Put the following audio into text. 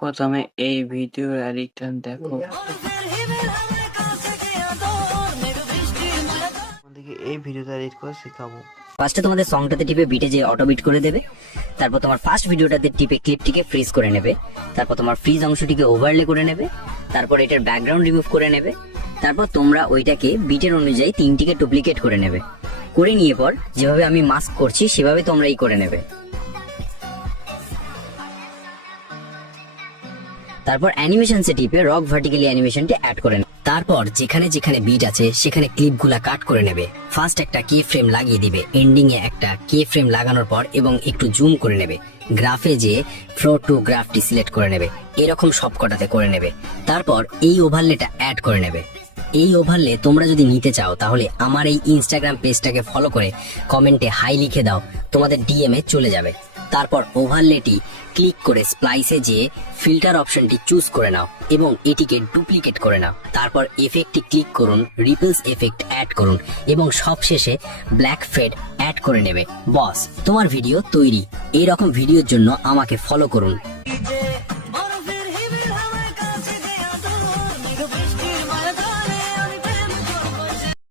প্রথমে এই ভিডিওর এডিটটা দেখো। আমাদেরকে এই ভিডিওটা এডিট করে শেখাবো। ফার্স্টে তোমাদের সংটাতে টিপে বিটে যে অটো বিট করে দেবে, তারপর তোমার ফার্স্ট ভিডিওটাতে টিপে ক্লিপটিকে ফ্রিজ করে নেবে, তারপর তোমার ফ্রিজ অংশটিকে ওভারলে করে নেবে, তারপর এটার ব্যাকগ্রাউন্ড রিমুভ করে নেবে, তারপর তোমরা ওইটাকে বিটের অনুযায়ী তিনটিকে ডুপ্লিকেট করে নেবে। করে নিয়ে পর যেভাবে আমি মাস্ক করছি সেভাবে তোমরা এই করে নেবে। তারপর অ্যানিমেশনসে টিপে রক ভার্টিক্যালি অ্যানিমেশনটা অ্যাড করে নেবে। তারপর যেখানে যেখানে বিট আছে সেখানে ক্লিপগুলা কাট করে নেবে। ফার্স্ট একটা কে ফ্রেম লাগিয়ে দিবে, এন্ডিং এ একটা কে ফ্রেম লাগানোর পর এবং একটু জুম করে নেবে। গ্রাফে যে ফ্লোর টু গ্রাফটি সিলেক্ট করে নেবে, এরকম সবকটাতে করে নেবে। তারপর এই ওভারলেটা অ্যাড করে নেবে। এই ওভারলে তোমরা যদি নিতে চাও তাহলে আমার এই ইনস্টাগ্রাম পেজটাকে ফলো করে কমেন্টে হাই লিখে দাও, তোমাদের ডিএম এ চলে যাবে। তারপর ওভারলেটি ক্লিক করে স্প্লাইসে যেয়ে ফিল্টার অপশনটি চুজ করে নাও এবং এটিকে ডুপ্লিকেট করে নাও। তারপর এফেক্টটি ক্লিক করুন, রিপলস এফেক্ট অ্যাড করুন এবং সবশেষে ব্ল্যাক ফেড অ্যাড করে নেবে। বস, তোমার ভিডিও তৈরি। এইরকম ভিডিওর জন্য আমাকে ফলো করুন।